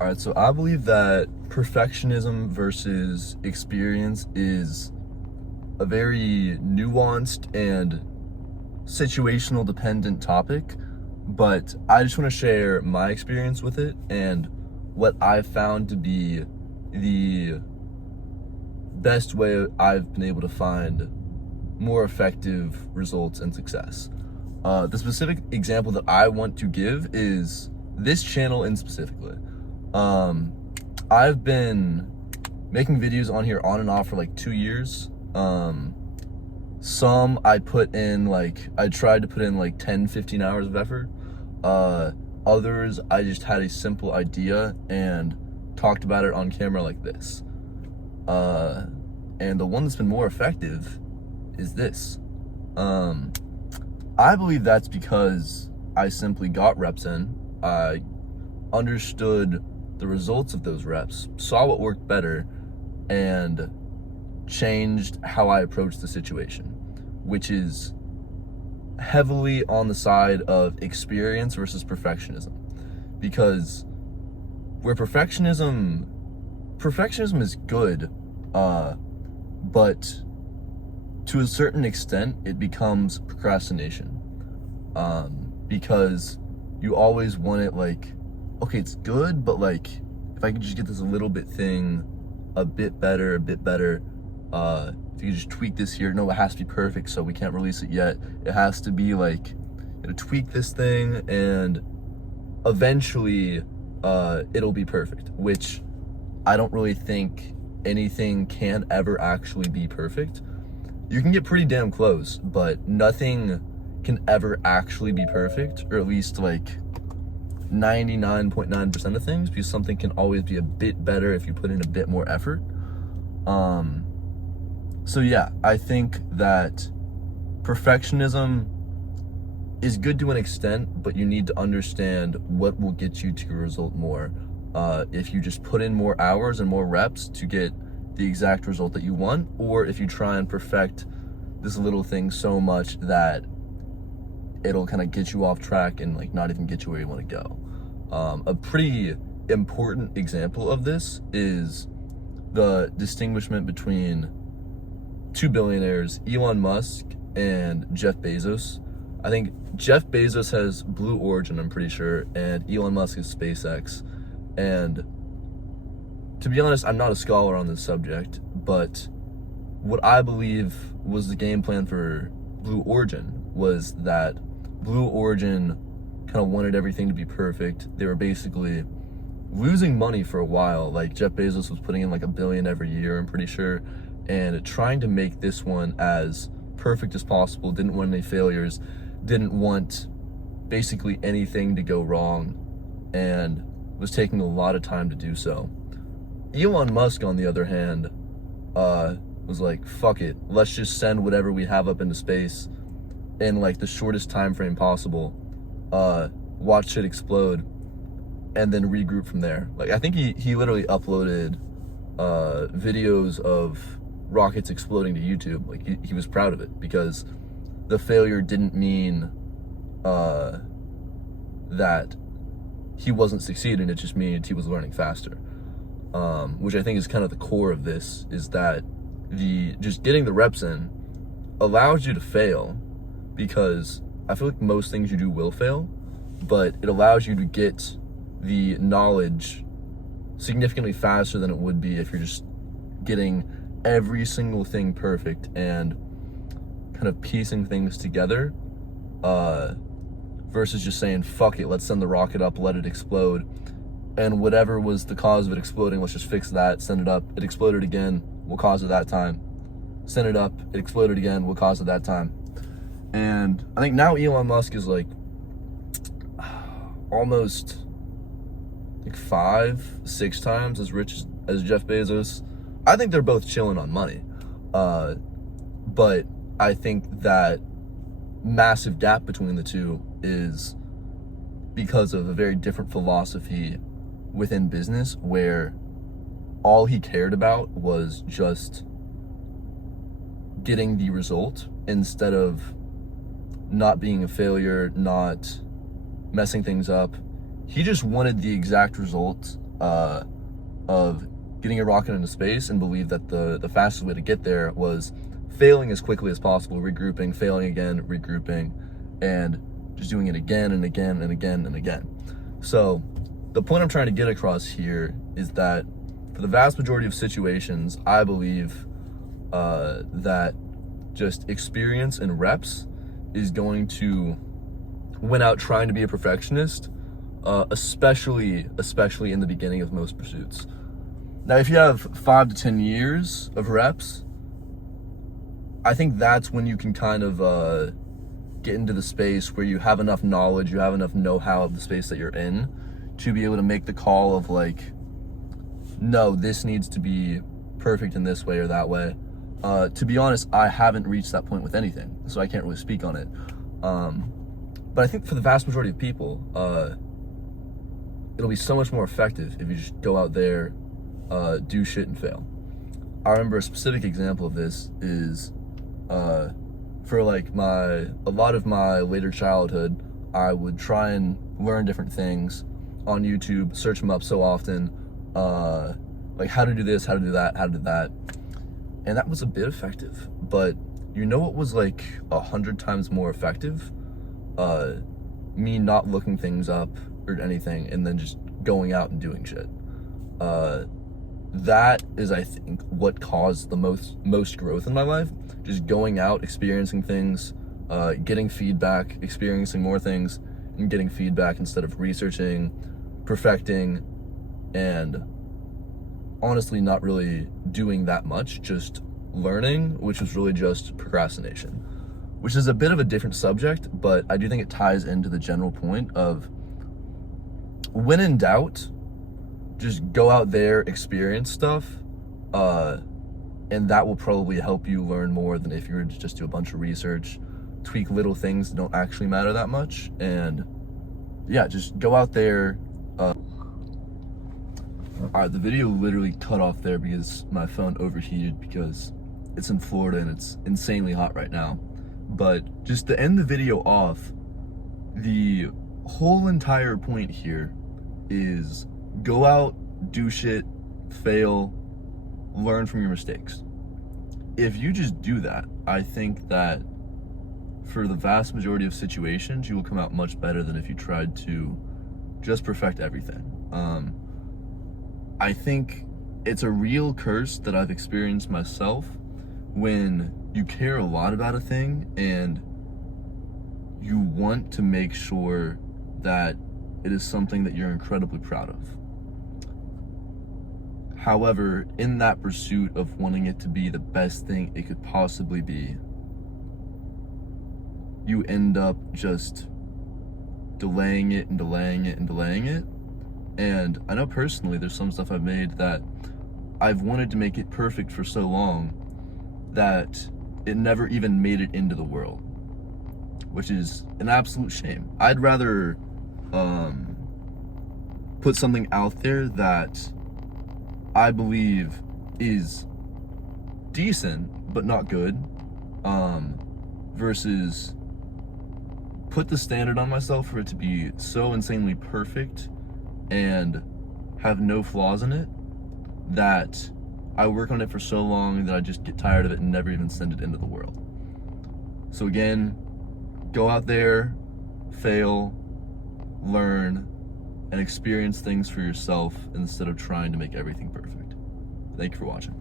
All right, so I believe that perfectionism versus experience is a very nuanced and situational dependent topic, but I just want to share my experience with it and what I've found to be the best way I've been able to find more effective results and success. The specific example that I want to give is this channel in specifically. Um, I've been making videos on here on and off for like 2 years. Some I tried to put in like 10, 15 hours of effort. Others, I just had a simple idea and talked about it on camera like this. And the one that's been more effective is this. I believe that's because I simply got reps in. I understood the results of those reps, saw what worked better, and changed how I approached the situation, which is heavily on the side of experience versus perfectionism. Because where perfectionism is good, but to a certain extent, it becomes procrastination. Because you always want it like, okay, it's good, but like, if I could just get this little bit thing a bit better, if you could just tweak this here. No, it has to be perfect, so we can't release it yet. It has to be like, tweak this thing, and eventually, it'll be perfect, which I don't really think anything can ever actually be perfect. You can get pretty damn close, but nothing can ever actually be perfect, or at least like 99.9% of things, because something can always be a bit better if you put in a bit more effort. So yeah, I think that perfectionism is good to an extent, but you need to understand what will get you to your result more. If you just put in more hours and more reps to get the exact result that you want, or if you try and perfect this little thing so much that it'll kind of get you off track and like not even get you where you want to go. A pretty important example of this is the distinguishment between two billionaires, Elon Musk and Jeff Bezos. I think Jeff Bezos has Blue Origin, I'm pretty sure, and Elon Musk is SpaceX. And to be honest, I'm not a scholar on this subject, but what I believe was the game plan for Blue Origin was that Blue Origin kind of wanted everything to be perfect. They were basically losing money for a while. Like Jeff Bezos was putting in like $1 billion every year, I'm pretty sure, and trying to make this one as perfect as possible. Didn't want any failures, didn't want basically anything to go wrong, and was taking a lot of time to do so. Elon Musk, on the other hand, was like, fuck it, let's just send whatever we have up into space in like the shortest time frame possible, watch it explode, and then regroup from there. Like, I think he literally uploaded videos of rockets exploding to YouTube. Like, he was proud of it, because the failure didn't mean that he wasn't succeeding, it just means he was learning faster. Which I think is kind of the core of this, is that just getting the reps in allows you to fail, because I feel like most things you do will fail, but it allows you to get the knowledge significantly faster than it would be if you're just getting every single thing perfect and kind of piecing things together, versus just saying, fuck it, let's send the rocket up, let it explode, and whatever was the cause of it exploding, let's just fix that, send it up, it exploded again, what caused it that time, send it up, it exploded again, what caused it that time. And I think now Elon Musk is like almost like 5-6 times as rich as Jeff Bezos. I think they're both chilling on money, but I think that massive gap between the two is because of a very different philosophy within business, where all he cared about was just getting the result instead of not being a failure, not messing things up. He just wanted the exact result of getting a rocket into space and believed that the fastest way to get there was failing as quickly as possible, regrouping, failing again, regrouping, and just doing it again and again and again and again. So the point I'm trying to get across here is that for the vast majority of situations, I believe that just experience and reps is going to win out trying to be a perfectionist, especially in the beginning of most pursuits. Now, if you have 5 to 10 years of reps, I think that's when you can kind of get into the space where you have enough knowledge, you have enough know-how of the space that you're in to be able to make the call of like, no, this needs to be perfect in this way or that way. To be honest, I haven't reached that point with anything, so I can't really speak on it. But I think for the vast majority of people, it'll be so much more effective if you just go out there, do shit and fail. I remember a specific example of this is for like a lot of my later childhood, I would try and learn different things on YouTube, search them up so often, like how to do this, how to do that, how to do that. And that was a bit effective, but you know what was like 100 times more effective? Me not looking things up or anything and then just going out and doing shit. That is, I think, what caused the most growth in my life. Just going out, experiencing things, getting feedback, experiencing more things, and getting feedback instead of researching, perfecting, and honestly not really doing that much, just learning, which was really just procrastination, which is a bit of a different subject, but I do think it ties into the general point of when in doubt, just go out there, experience stuff, and that will probably help you learn more than if you were to just do a bunch of research, tweak little things that don't actually matter that much, and yeah, just go out there. Alright, the video literally cut off there because my phone overheated because it's in Florida and it's insanely hot right now. But just to end the video off, the whole entire point here is go out, do shit, fail, learn from your mistakes. If you just do that, I think that for the vast majority of situations, you will come out much better than if you tried to just perfect everything. I think it's a real curse that I've experienced myself when you care a lot about a thing and you want to make sure that it is something that you're incredibly proud of. However, in that pursuit of wanting it to be the best thing it could possibly be, you end up just delaying it and delaying it and delaying it. And I know personally there's some stuff I've made that I've wanted to make it perfect for so long that it never even made it into the world, which is an absolute shame. I'd rather put something out there that I believe is decent but not good, versus put the standard on myself for it to be so insanely perfect and have no flaws in it that I work on it for so long that I just get tired of it and never even send it into the world. So again, go out there, fail, learn, and experience things for yourself instead of trying to make everything perfect. Thank you for watching.